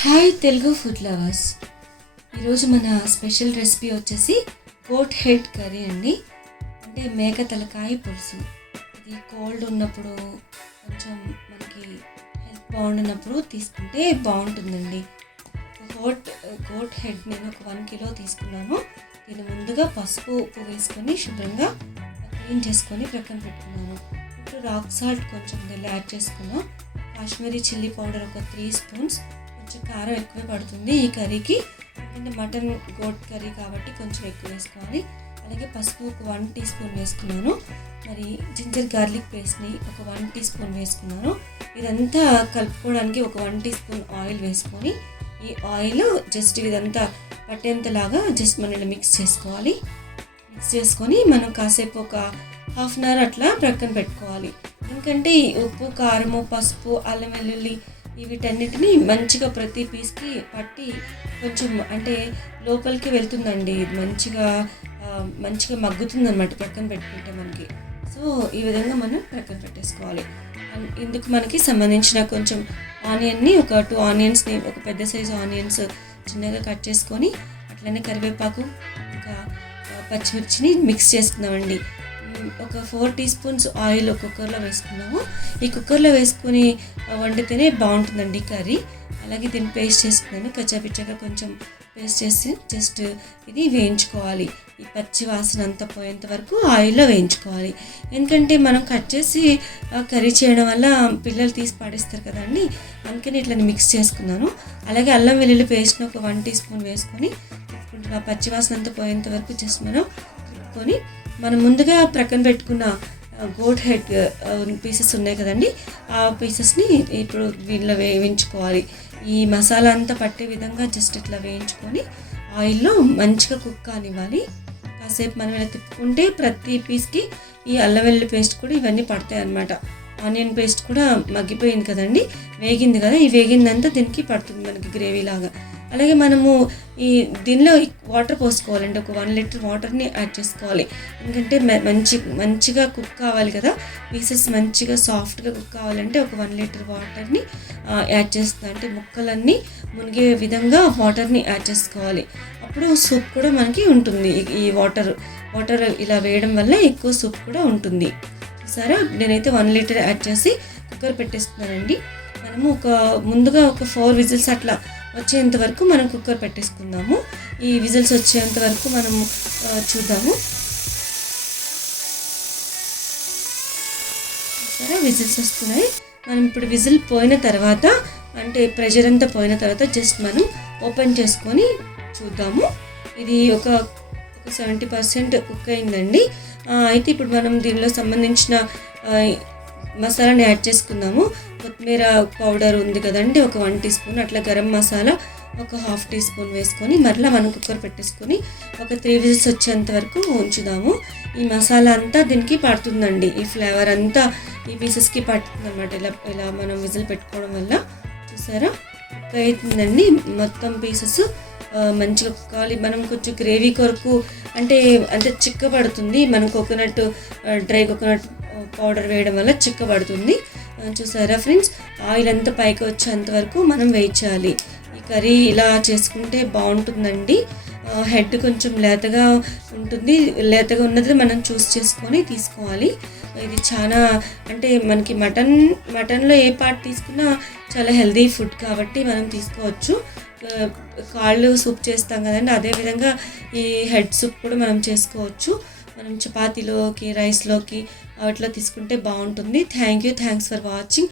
Hi Telugu food lovers. ఈరోజు మన special recipe వచ్చేసి గోట్ హెడ్ కర్రీ అండి. అంటే మేక తలకాయ పులుసు. ఇది కోల్డ్ ఉన్నప్పుడు కొంచెం మనకి హెల్త్ బాగుండినప్పుడు తీసుకుంటే బాగుంటుందండి. గోట్ హెడ్ నేను ఒక 1 కిలో తీసుకున్నాను. దీన్ని ముందుగా పసుపు ఉప్పు వేసుకొని శుభ్రంగా క్లీన్ చేసుకొని ప్రక్కన పెట్టుకున్నాను. ఇప్పుడు రాక్ సాల్ట్ కొంచెం దీనిలో యాడ్ చేసుకున్నాం. కాశ్మీరీ చిల్లీ పౌడర్ ఒక 3 స్పూన్స్. కొంచెం కారం ఎక్కువే పడుతుంది ఈ కర్రీకి, ఎందుకంటే మటన్ గోట్ కర్రీ కాబట్టి కొంచెం ఎక్కువ వేసుకోవాలి. అలాగే పసుపు ఒక 1 టీ స్పూన్ వేసుకున్నాను. మరి జింజర్ గార్లిక్ పేస్ట్ని ఒక 1 టీ స్పూన్ వేసుకున్నాను. ఇదంతా కలుపుకోవడానికి ఒక 1 టీ స్పూన్ ఆయిల్ వేసుకొని ఈ ఆయిల్ జస్ట్ ఇదంతా పట్టేంతలాగా జస్ట్ మనం మిక్స్ చేసుకోవాలి. మిక్స్ చేసుకొని మనం కాసేపు ఒక హాఫ్ అన్ అవర్ అట్లా ప్రక్కన పెట్టుకోవాలి. ఎందుకంటే ఈ ఉప్పు కారము పసుపు అల్లం వెల్లుల్లి వీటన్నిటిని మంచిగా ప్రతి పీస్కి పట్టి కొంచెం అంటే లోపలికి వెళ్తుందండి. మంచిగా మగ్గుతుంది అనమాట ప్రక్కన పెట్టుకుంటే మనకి. సో ఈ విధంగా మనం ప్రక్కన పెట్టేసుకోవాలి. ఇందుకు మనకి సంబంధించిన కొంచెం ఆనియన్ని ఒక 2 ఆనియన్స్ని ఒక పెద్ద సైజు ఆనియన్స్ చిన్నగా కట్ చేసుకొని అట్లనే కరివేపాకు ఇంకా పచ్చిమిర్చిని మిక్స్ చేసుకుందామండి. ఒక 4 టీ స్పూన్స్ ఆయిల్ కుక్కర్లో వేసుకున్నాము. ఈ కుక్కర్లో వేసుకొని వండితేనే బాగుంటుందండి కర్రీ. అలాగే దీన్ని పేస్ట్ చేసుకున్నాను. కచ్చాపిచ్చాగా కొంచెం పేస్ట్ చేసి జస్ట్ ఇది వేయించుకోవాలి. ఈ పచ్చి వాసన అంతా పోయేంత వరకు ఆయిల్లో వేయించుకోవాలి. ఎందుకంటే మనం కట్ చేసి కర్రీ చేయడం వల్ల పిల్లలు తీసి పాడేస్తారు కదండి, అందుకని ఇట్లా మిక్స్ చేసుకున్నాను. అలాగే అల్లం వెల్లుల్లి పేస్ట్ని ఒక 1 టీ స్పూన్ వేసుకొని పచ్చి వాసన అంతా పోయేంత వరకు జస్ట్ మనం తిప్పుకొని మనం ముందుగా ప్రక్కన పెట్టుకున్న గోట్ హెడ్ పీసెస్ ఉన్నాయి కదండి, ఆ పీసెస్ని ఇప్పుడు వీళ్ళలో వేయించుకోవాలి. ఈ మసాలా అంతా పట్టే విధంగా జస్ట్ ఇట్లా వేయించుకొని ఆయిల్లో మంచిగా కుక్ కానివ్వాలి. కాసేపు మనం ఇలా తిప్పుకుంటే ప్రతి పీస్కి ఈ అల్లం వెల్లుల్లి పేస్ట్ కూడా ఇవన్నీ పడతాయి అన్నమాట. ఆనియన్ పేస్ట్ కూడా మగ్గిపోయింది కదండి, వేగింది కదా, ఈ వేగిందంతా దీనికి పడుతుంది మనకి గ్రేవీ లాగా. అలాగే మనము ఈ దీనిలో వాటర్ పోసుకోవాలండి. ఒక 1 లీటర్ వాటర్ని యాడ్ చేసుకోవాలి. ఎందుకంటే మంచిగా కుక్ కావాలి కదా, పీసెస్ మంచిగా సాఫ్ట్గా కుక్ కావాలంటే ఒక 1 లీటర్ వాటర్ని యాడ్ చేస్తాం. అంటే ముక్కలన్నీ మునిగే విధంగా వాటర్ని యాడ్ చేసుకోవాలి. అప్పుడు సూప్ కూడా మనకి ఉంటుంది. ఈ వాటర్ ఇలా వేయడం వల్ల ఎక్కువ సూప్ కూడా ఉంటుంది. సరే, నేనైతే 1 లీటర్ యాడ్ చేసి కుక్కర్ పెట్టేస్తున్నానండి. మనము ముందుగా ఒక 4 విజిల్స్ అట్లా వచ్చేంత వరకు మనం కుక్కర్ పెట్టేసుకుందాము. ఈ విజిల్స్ వచ్చేంత వరకు మనము చూద్దాము. సరే, విజిల్స్ వస్తున్నాయి. మనం ఇప్పుడు విజిల్ పోయిన తర్వాత అంటే ప్రెషర్ అంతా పోయిన తర్వాత జస్ట్ మనం ఓపెన్ చేసుకొని చూద్దాము. ఇది ఒక 70% కుక్ అయిందండి. అయితే ఇప్పుడు మనం దీనిలో సంబంధించిన మసాలాని యాడ్ చేసుకుందాము. కొత్తిమీర పౌడర్ ఉంది కదండి, ఒక 1 టీ స్పూన్. అట్లా గరం మసాలా ఒక 1/2 టీ స్పూన్ వేసుకొని మరలా మనం కుక్కర్ పెట్టేసుకొని ఒక 3 విజిల్స్ వచ్చేంత వరకు ఉంచుదాము. ఈ మసాలా అంతా దీనికి పడుతుందండి. ఈ ఫ్లేవర్ అంతా ఈ పీసెస్కి పడుతుంది అనమాట. ఇలా మనం విజిల్ పెట్టుకోవడం వల్ల. చూసారా, కుక్ అవుతుందండి మొత్తం పీసెస్ మంచిగా కావాలి. మనం కొంచెం గ్రేవీ కొరకు అంటే చిక్కబడుతుంది. మనం డ్రై కోకోనట్ పౌడర్ వేయడం వల్ల చిక్కబడుతుంది. చూసారా ఫ్రెండ్స్, ఆయిల్ అంతా పైకి వచ్చేంత వరకు మనం వేయించాలి. ఈ కర్రీ ఇలా చేసుకుంటే బాగుంటుందండి. హెడ్ కొంచెం లేతగా ఉంటుంది. లేతగా ఉన్నది మనం చూస్ చేసుకొని తీసుకోవాలి. ఇది చాలా అంటే మనకి మటన్లో ఏ పార్ట్ తీసుకున్నా చాలా హెల్దీ ఫుడ్ కాబట్టి మనం తీసుకోవచ్చు. కాళ్ళు సూప్ చేస్తాం కదండి, అదేవిధంగా ఈ హెడ్ సూప్ కూడా మనం చేసుకోవచ్చు. మనం చపాతీలోకి రైస్లోకి వాటిలో తీసుకుంటే బాగుంటుంది. Thanks for watching.